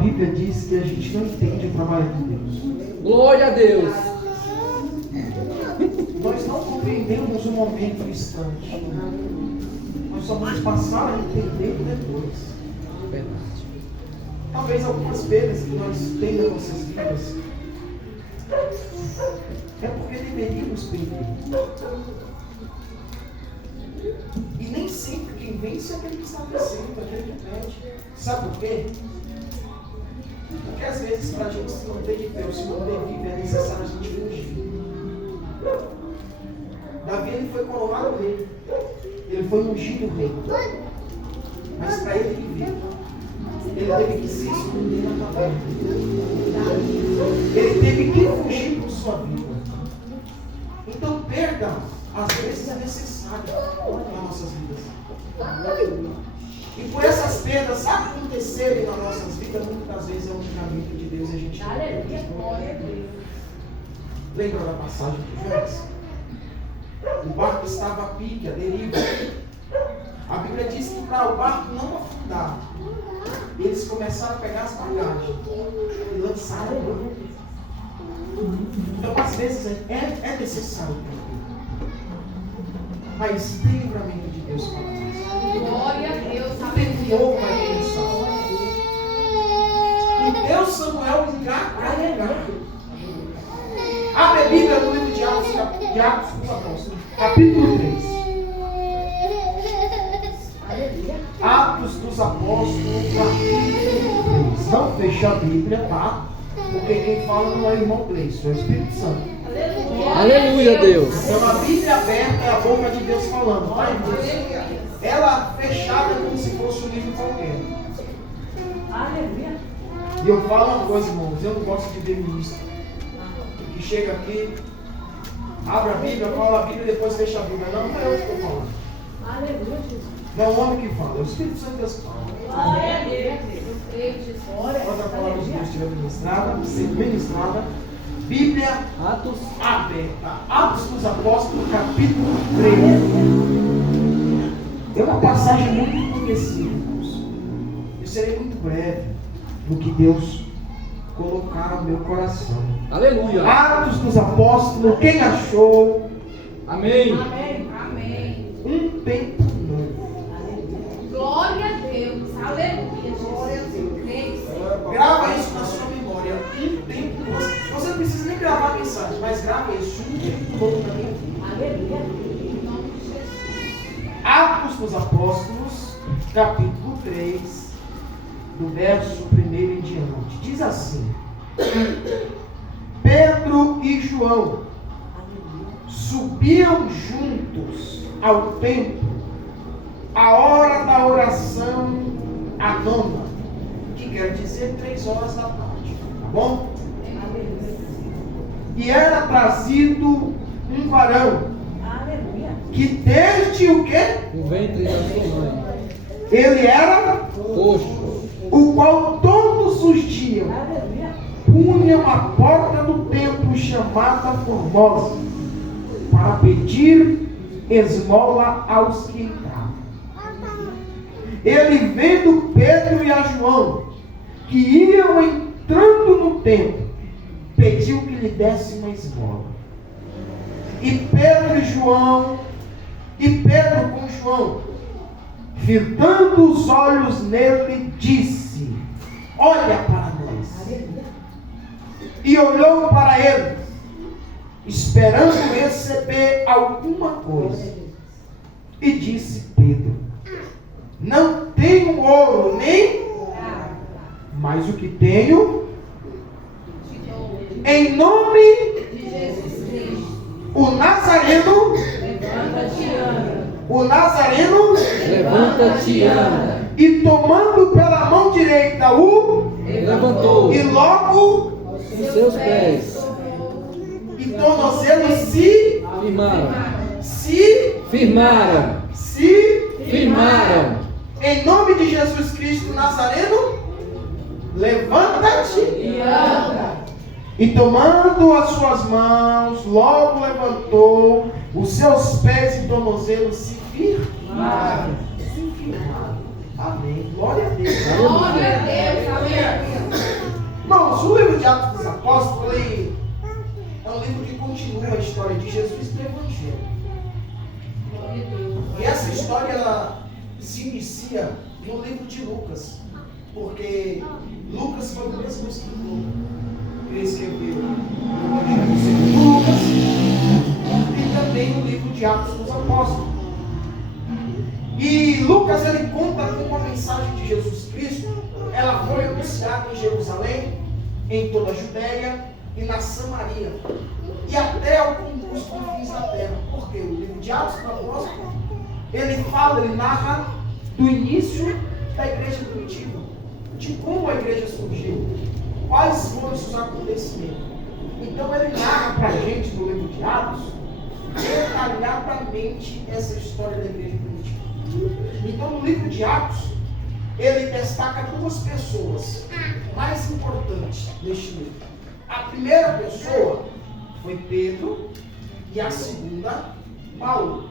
Bíblia diz que a gente não entende o trabalho de Deus. Glória a Deus. Nós não compreendemos o momento, o instante. Nós só vamos passar a entender depois. Verdade. Talvez algumas perdas que nós temos nas nossas vidas é porque deveríamos perder. E nem sempre quem vence é aquele que está vencendo, aquele que perde. Sabe por quê? Porque às vezes para a gente se manter de pé, se manter vivo, é necessário a gente fugir. Davi, ele foi coroado rei. Ele foi ungido rei. Mas para ele viver, ele teve que se esconder na caverna. Ele teve que fugir por sua vida. Então, perda, às vezes, é necessária nas nossas vidas. E por essas perdas acontecerem nas nossas vidas, muitas vezes é um livramento de Deus e a gente não. Lembra da passagem de Jonas? O barco estava a pique, a deriva. A Bíblia diz que para o barco não afundar, eles começaram a pegar as bagagens e lançaram o barco. Então, às vezes, é necessário perder. Mas tem livramento de Deus para nós. Glória a Deus. O tempo novo vai começar. O Deus Samuel irá carregar. Abre a Bíblia no livro de Atos dos Apóstolos, capítulo 3. Atos dos Apóstolos, capítulo 3. Não fecha a Bíblia, tá? Porque quem fala não é o irmão Gleison, é o Espírito Santo. Aleluia, Deus. Então a Bíblia aberta é a boca de Deus falando, tá, irmãos? Ela fechada como se fosse um livro qualquer. Aleluia. E eu falo uma coisa, irmãos, eu não gosto de ver ministro que chega aqui, abre a Bíblia, fala a Bíblia e depois fecha a Bíblia. Não é eu que estou falando. Aleluia, Jesus. Não é o homem que fala, é o Espírito Santo Deus que fala. Glória a Deus. Jesus. Quando a palavra de Deus estiver ministrada, sendo ministrada, Bíblia Atos. aberta. Atos dos Apóstolos, capítulo 3. É uma passagem muito conhecida, irmãos. Eu serei muito breve no que Deus colocar no meu coração. Aleluia. Atos dos Apóstolos, quem achou? Amém. Amém. Amém. Um tempo novo. Glória a Deus. Aleluia, Jesus. Grava isso na sua memória. Um tempo novo. Você não precisa nem gravar a mensagem, mas grava isso. Um tempo novo na minha vida. Aleluia. Em nome de Jesus. Atos dos Apóstolos, capítulo 3, do verso 1 em diante. Diz assim: Pedro e João subiam juntos ao templo à hora da oração, a nona, que quer dizer 3 horas da tarde, tá bom? E era trazido um varão Aleluia. que desde o quê? O ventre da sua mãe. Ele era Coxo. o qual todos os dias Aleluia. punham a porta do templo chamada Formosa para pedir esmola aos que entravam. Ele, vendo Pedro e a João que iam entrando no templo, pediu que lhe desse uma esmola. E Pedro com João, fitando os olhos nele, disse: olha para nós. E olhou para ele, esperando receber alguma coisa. E disse Pedro: não tenho ouro nem, mas o que tenho, em nome De Jesus Cristo. o Nazareno, Levanta-te e anda. o Nazareno, Levanta-te e anda. e tomando pela mão direita o, Levantou e logo os seus pés. e tornozelos se Firmaram. Firmaram. Em nome de Jesus Cristo Nazareno, levanta-te E anda. e tomando as suas mãos, logo levantou, os seus pés e tornozelos se firmaram. Amém. Glória a Deus. Glória a Deus. Aleluia. Atos dos Apóstolos é um livro que continua a história de Jesus e do Evangelho. E essa história ela se inicia no livro de Lucas, porque Lucas foi o mesmo escritor que escreveu o Evangelho segundo Lucas e também o livro de Atos dos Apóstolos. E Lucas ele conta com a mensagem de Jesus Cristo. Ela foi anunciada em Jerusalém, em toda a Judéia e na Samaria, e até os confins da terra. Porque o livro de Atos dos Apóstolos ele narra do início da igreja primitiva, de como a igreja surgiu, quais foram os acontecimentos. Então ele narra para a gente no livro de Atos detalhadamente essa história da igreja primitiva. Então no livro de Atos ele destaca duas pessoas mais importantes neste livro. A primeira pessoa foi Pedro e a segunda Paulo.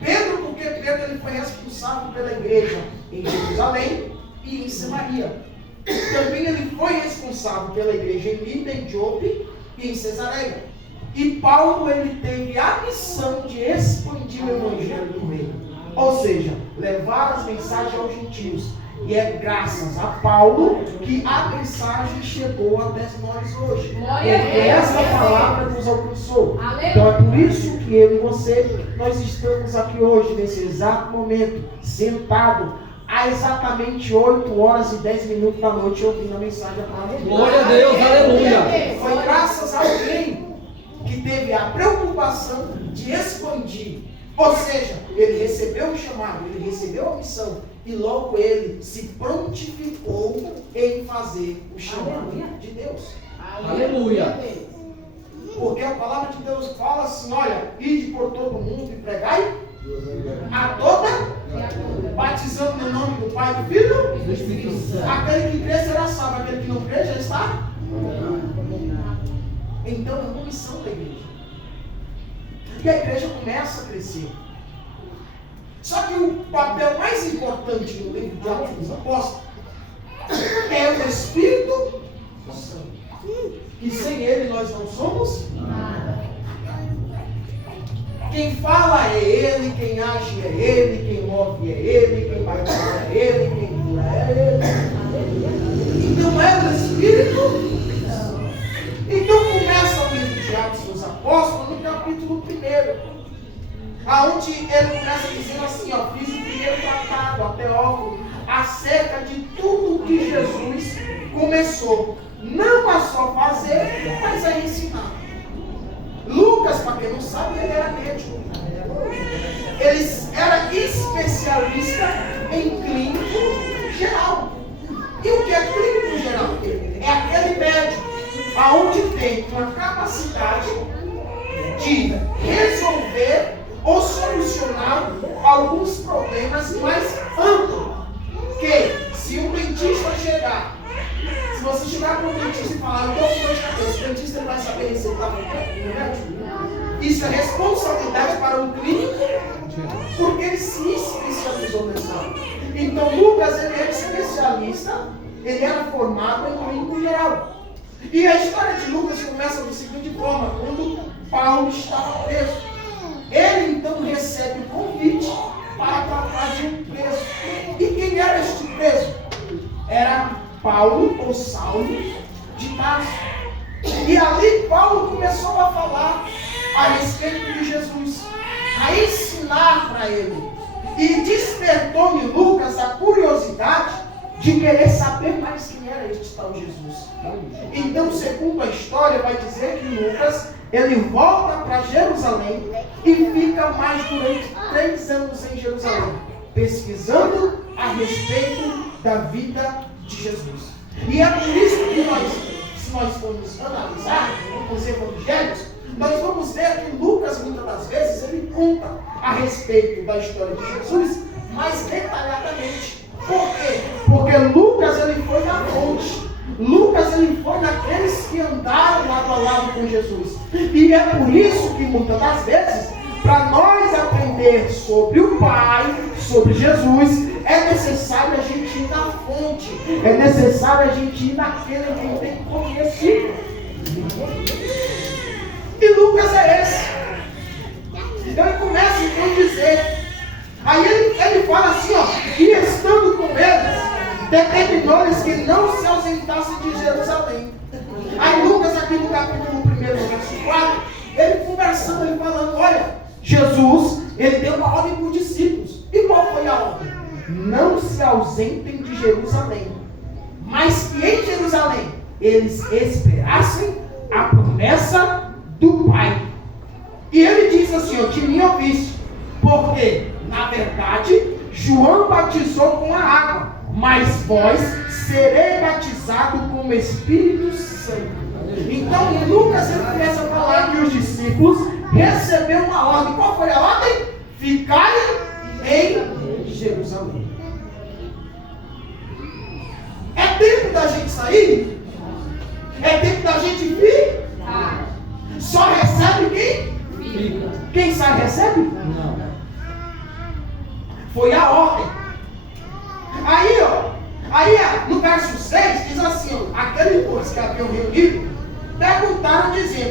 Pedro, porque Pedro ele foi responsável pela igreja em Jerusalém e em Samaria. Também ele foi responsável pela igreja em Lida, em Jope e em Cesareia. E Paulo ele teve a missão de expandir o evangelho do reino, ou seja, levar as mensagens aos gentios. E é graças a Paulo que a mensagem chegou até nós hoje. Porque essa palavra nos alcançou. Então é por isso que eu e você, nós estamos aqui hoje, nesse exato momento, sentado, há exatamente 8 horas e 10 minutos da noite, ouvindo a mensagem da palavra de Deus. Glória a Deus, aleluia. Foi graças a alguém que teve a preocupação de expandir. Ou seja, ele recebeu o chamado, ele recebeu a missão. E logo ele se prontificou em fazer o chamado de Deus. Aleluia. Porque a palavra de Deus fala assim, olha, ide por todo mundo e pregai a toda, batizando no nome do Pai, do Filho e do Espírito Santo. Aquele que crê será salvo, aquele que não crê já está. Então é uma missão da igreja. E a igreja começa a crescer. Só que o papel mais importante no livro de Atos dos Apóstolos é o Espírito Santo. E sem ele nós não somos nada. Quem fala é ele, quem age é ele, quem move é ele, quem vai falar é ele, quem cura é ele. Então é o Espírito Santo. Então começa o livro de Atos dos Apóstolos no capítulo 1. Aonde ele começa dizendo assim, ó, fiz o primeiro tratado, a Teófilo, acerca de tudo que Jesus começou, não a só fazer, mas a ensinar. Lucas, para quem não sabe, ele era médico. Ele era especialista em clínico geral. E o que é clínico geral? É aquele médico aonde tem uma capacidade de resolver ou solucionar alguns problemas mais amplos. Que se um dentista chegar, se você chegar para um dentista e falar, eu estou com dor de cabeça, o dentista vai saber receitar o remédio? Isso é responsabilidade para um clínico, porque ele se especializou nessa área. Então Lucas ele era especialista, ele era formado em clínico geral. E a história de Lucas começa da seguinte forma, quando Paulo estava preso. Ele então recebe o convite para tratar de um preso. E quem era este preso? Era Paulo ou Saulo de Tarso. E ali Paulo começou a falar a respeito de Jesus, a ensinar para ele. E despertou em Lucas a curiosidade de querer saber mais quem era este tal Jesus. Então, segundo a história, vai dizer que Lucas ele volta para Jerusalém e fica mais durante 3 anos em Jerusalém, pesquisando a respeito da vida de Jesus. E é por isso que nós, se nós formos analisar os evangelhos, nós vamos ver que Lucas, muitas das vezes, ele conta a respeito da história de Jesus mais detalhadamente. Por quê? Porque Lucas ele foi na fonte. Lucas ele foi naqueles que andaram lado a lado com Jesus. E é por isso que muitas das vezes, para nós aprender sobre o Pai, sobre Jesus, é necessário a gente ir na fonte. É necessário a gente ir naquele que tem conhecimento. discípulos. E Lucas é esse. Então ele começa então a dizer. Aí ele fala assim, ó, e estando com eles, determinou-lhes que não se ausentassem de Jerusalém. Aí Lucas, aqui no capítulo 1, verso 4, ele conversando, ele falando, olha, Jesus, ele deu uma ordem para os discípulos. E qual foi a ordem? Não se ausentem de Jerusalém, mas que em Jerusalém eles esperassem a promessa do Pai. E ele diz assim, ó, que me ouviste, porque, na verdade, João batizou com a água, mas vós serei batizado com o Espírito Santo. Então, Lucas ele começa a falar que os discípulos receberam uma ordem. Qual foi a ordem? Ficarem em Jerusalém. É tempo da gente sair? É tempo da gente vir? Só recebe quem? Fica. Quem sai recebe? Não. Foi a ordem. Aí no verso 6 diz assim, ó, aqueles dois que haviam reunido perguntaram dizendo,